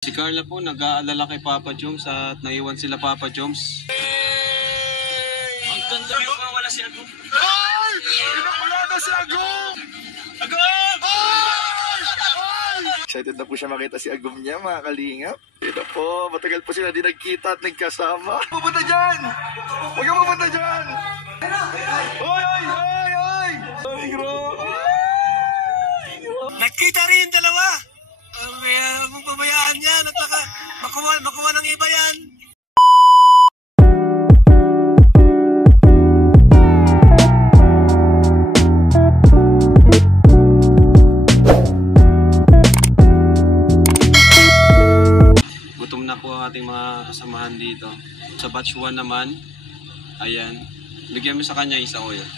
Si Carla po nag-aalala kay Papa Joms at naiwan sila Papa Joms. Ang ganda rin pa wala si Agum. Ay! Wala na si Agum! Agum! Ay! Ay! Excited na po siya makita si Agum niya, mga kalingap. Ito po, matagal po sila di nagkita at nagkasama. Pupunta dyan! Huwag ka pupunta dyan! Oy! Oy! Oy! Oy! Ay, bro! Nagkita rin yung dalawa. Huwag mong pabayaan yan at makuha ng iba yan. Gutom na po ang ating mga kasamahan dito. Sa batch 1 naman, ayan. Bigyan mo sa kanya isa ko yun.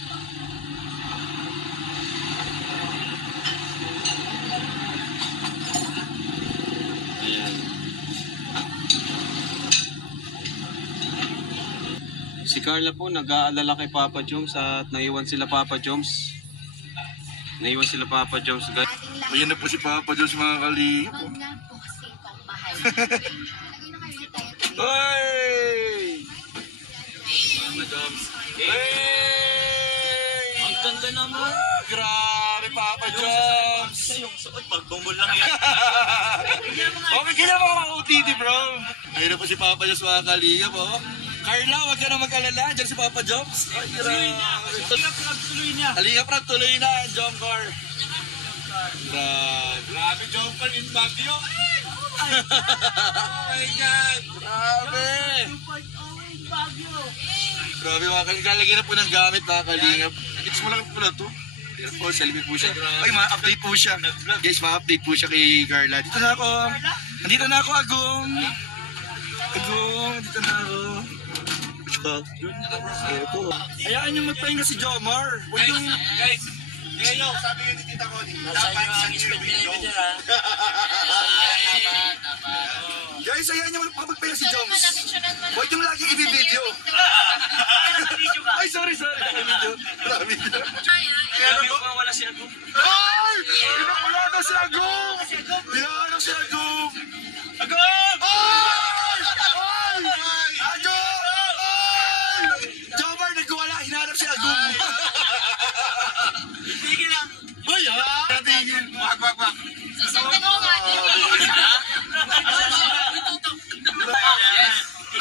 Ayan. Si Carla po nag-aalala kay Papa Joms at naiwan sila Papa Joms. Naiwan sila Papa Joms, guys. Ayan na po si Papa Joms, mga kalingap. Hey! Papa Joms. Hey! Ang ganda naman. Grabe, Papa Joms! Yung suot, pagbumbol lang yan. Okay, kailan mo ang OTT, bro? Ayun na po si Papa Joms, mga kalingap, oh. Carla, wag ka na mag-alala. Diyan si Papa Joms. Ay, grabe. Kalingap na, tuloy na. Jomcar. Grabe. Grabe, Jomcar in Baguio. Oh my God. Grabe. Grabe, mga kalingap. Lalagyan na po ng gamit, mga kalingap. It's mo lang po na to. Pero po, selfie po siya. Ay, ma-update po siya. Guys, ma-update po siya kay Carla. Dito na ako. Nandito na ako, Agum. Agum, dito na ako. Ayan po. Hayaan niyo magpahinga si Jomar. Huwag yung... Guys, ngayon, sabi yun ni Tita Connie. Dapat ang speed limit dyan, ha? Guys, hayaan niyo magpahinga si Joms. Huwag yung laging i-video. Ay, sorry. Naka-video. Grabe pa wala si Agum. Ay! Wala na si Agum! Wala si Agum! Agum! Ay! Ay! Agum! Ay! Jomar, nagwala. Hinahanap si Agum. Tigil lang. Boy, ha? Natingin. Wag.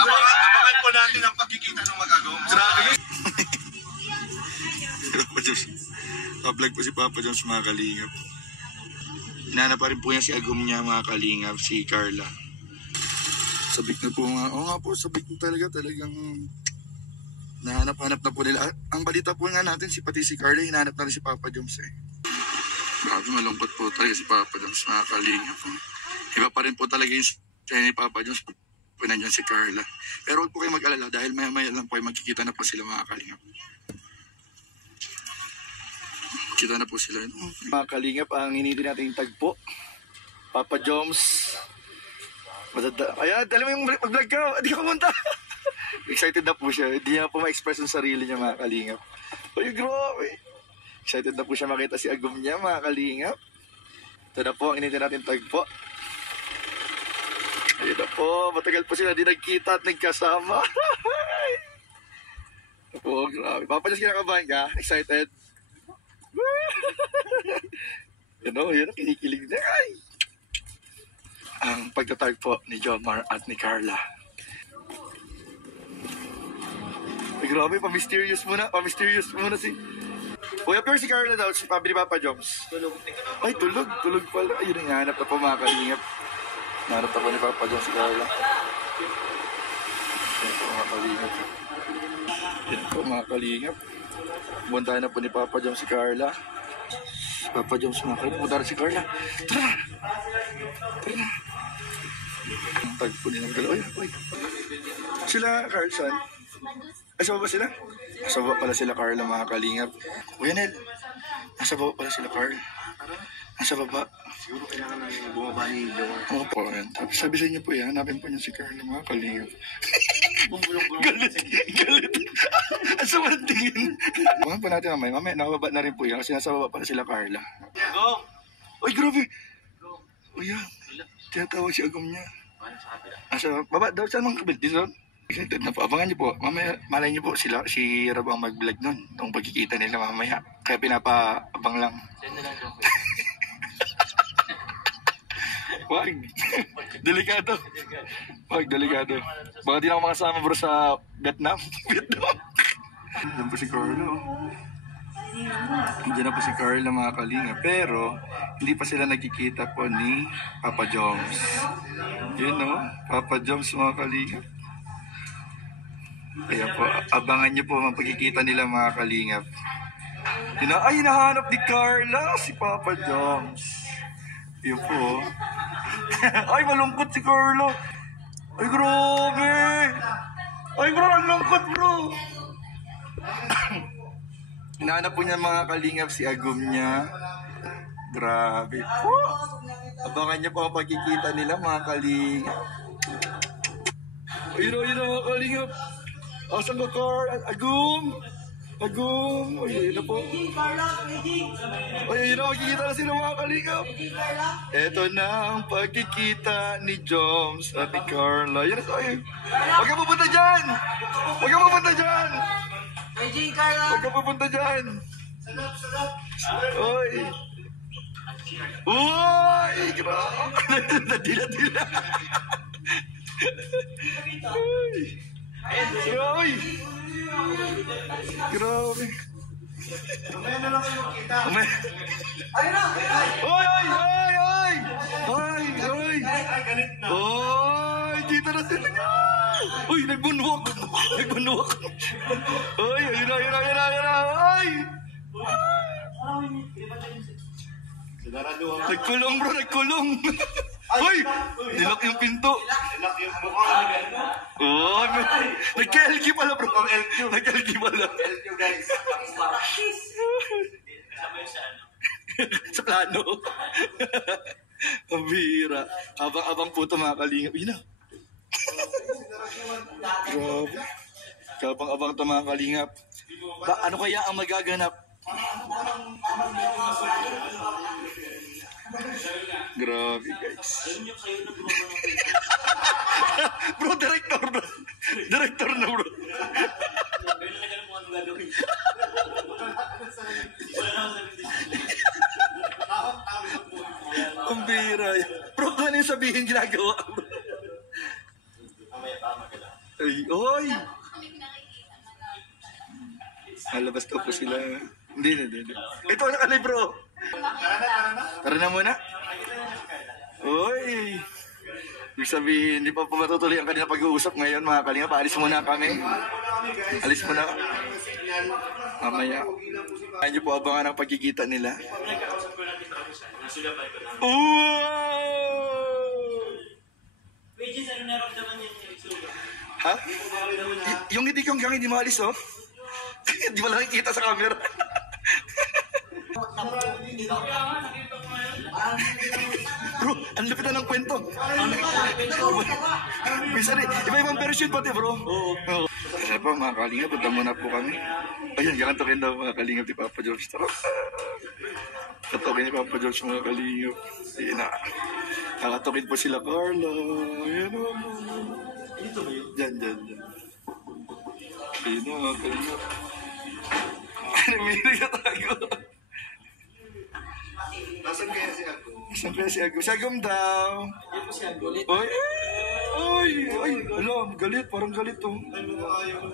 Abangan po natin ang pagkikita ng mag-Agum. Grabe guys. Pa-vlog po si Papa Joms, mga kalingap. Hinahanap pa rin po niya si Agum niya, mga kalingap, si Carla. Sabik na po nga. Oo nga po, sabik na talagang nahanap-hanap na po nila. Ang balita po nga natin, pati si Carla, hinahanap na rin si Papa Joms eh. Grabe, malungkot po talaga si Papa Joms, mga kalingap. Iba pa rin po talaga yung siya ni Papa Joms po nandiyan si Carla. Pero huwag po kayo mag-alala dahil maya-maya lang po ay magkikita na po sila, mga kalingap. Kita na po sila. Mga kalingap, ang hinihintay natin yung tagpo. Papa Joms. Ayan, alam mo yung mag-vlog ka, hindi ka pumunta. Excited na po siya. Hindi niya po ma-express yung sarili niya, mga kalingap. Ay, grabe. Excited na po siya makita si Agum niya, mga kalingap. Ito na po ang hinihintay natin tagpo. Ayun na po, matagal po sila di nagkita at nagkasama. Po, grabe. Papa Joms, kinakabahan ka? Excited? Yun, kinikilig na. Ay! Ang pagtatag po ni Jomar at ni Carla. Ay, grabe, pa-mysterious muna si... Kuya Pure, si Carla daw, si Pabri Papa Joms. Tulog. Ay, tulog pala. Ayun, hinahanap na po, mga kalingap. Hinahanap na po ni Papa Joms si Carla. Ayun po, mga kalingap. Ayun po, mga kalingap. Puntahan na po ni Papa Joms si Carla. Papa Joms, mga kalingap. Puntahan si Carla. Tara! Ang tagpo nilang dalawa. Ay. Sila, Carlson. Nasa baba sila? Nasa baba pala sila, Carla, mga kalingap. Kuya Nel, nasa baba pala sila, Carl. Nasa baba. Siguro kailangan nang bumaba ni Jomar. Oo po, yan. Tapos sabi sa inyo po yan, hanapin po niya si Carla, mga kalingap. Galit. Ang sama ng tingin. Bukan po natin mamaya, nakababa na rin po yan kasi nasa baba pala sila, Carla. Go! Ay, grabe! Uy, yan. Tinatawag si Agum niya. Asa, baba daw, saan mga kabil? Dito? Excited na po. Abangan niyo po. Mamaya, malay niyo po sila, si Rab ang mag-vlog nun. Itong pagkikita nila mamaya. Kaya pinapaabang lang. Wag. Delikado. Wag, delikado. Baka di na ako makasama bro sa Vietnam. Vietnam. Diyan po si Carlo. Diyan na po si Carlo mga kalinga. Pero, hindi pa sila nagkikita po ni Papa Joms. Yun no, Papa Joms mga kalinga. Kaya po, abangan niyo po ang pagkikita nila mga kalingap. Ay, hinahanap ni Carla si Papa Joms. Yun po. Ay, malungkot si Carlo. Ay, grabe. Ay, bro, ang lungkot, bro. Hinahanap po niya mga kalingap si Agum niya. Grabe. Abangan niyo po ang pagkikita nila mga kalingap. Ayun mga kalingap. Asan ka, Carl? Agum! Agum! Ay, ayun na po. Ay, ayun na, magkikita na sila mga kalingap. Eto na ang pagkikita ni Joms at ni Carla. Yan na tayo. Huwag ka pupunta dyan! Huwag ka pupunta dyan! Huwag ka pupunta dyan! Uy! Uy! Grabe! Nadila-dila! Uy! Uy! Grabe! Mamaya na lang kayo kita. Ay! Uy! Uy! Dito na sila! Uy! Nagbunwak! Uy! Ayun na! Uy! Nagkulong bro! Uy! Nilak yung pinto! Oh, nagka-LQ pala bro! Nagka-LQ pala! LQ guys! Sa plano! Ang bihira! Abang-abang po ito mga kalingap. Yun na! Grabe! Kabang-abang ito mga kalingap. Ano kaya ang magaganap? Grabe guys. Bro, director na bro. Ang bira. Bro, ano yung sabihin ginagawa? Ay, oy! Alabas daw po sila. Hindi. Ito, nakalay bro. Tara na muna. Uy! Ibig sabihin, hindi pa matutuloy ang kanina pag-uusap ngayon mga kalinga. Paalis muna kami. Alis muna. Mamaya. Ayaw niyo po abangan ang pagkikita nila. Ha? Yung hindi kong gang hindi maalis oh. Hindi mo lang nakikita sa camera. Bro, ang lupit na ng kwento. Bisa rin, iba-ibang version pati bro. Oo. Kasi po mga kalingap, punta muna po kami. Ayun, kakantokin daw mga kalingap ni Papa George. Katokin ni Papa George mga kalingap. Ayun na. Kakatokin po sila Carla. Ayan o. Dito ba yun? Diyan. Ayun o mga kalingap. Namili ka tayo. Nasaan kaya si Agum? Si Agum daw. Oy, alam, galit, parang galit to.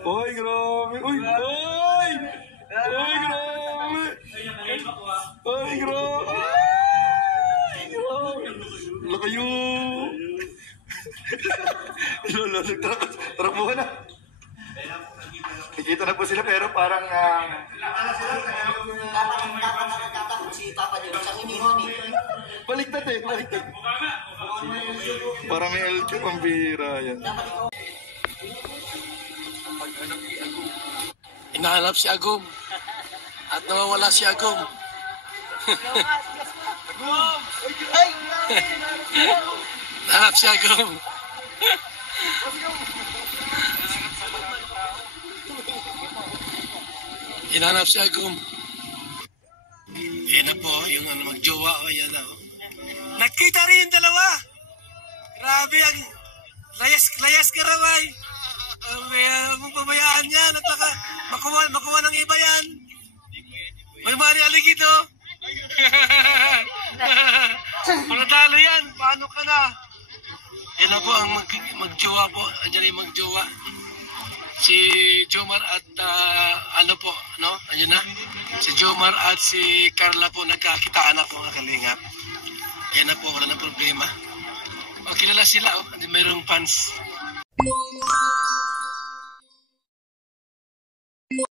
Oy, grabe. Oy, grabe. Wala kayo. Lolo, tarakbuhan na. Nakikita na po sila pero parang si Papa Joms ang inihon eh. baliktad. Parang may LQ ang bihira yan. Hinahanap si Agum. At nawawala si Agum. Hinahanap si Agum. Hinahanap si Agum. Yan na po, yung magjowa o yan na. Nagkita rin yung dalawa. Grabe, ang layas ka raw ay. Huwag mong pabayaan yan at makuha ng iba yan. May mari aligid, oh. Manatalo yan, paano ka na? Yan na po ang magjowa po. Andiyan yung magjowa. Si Jomar at ano po, no? Andiyan na. Si Jomar at si Carla po nagkakitaan na po, mga kalingap. Yan na po, wala na problema. O, kilala sila, oh. Mayroong fans.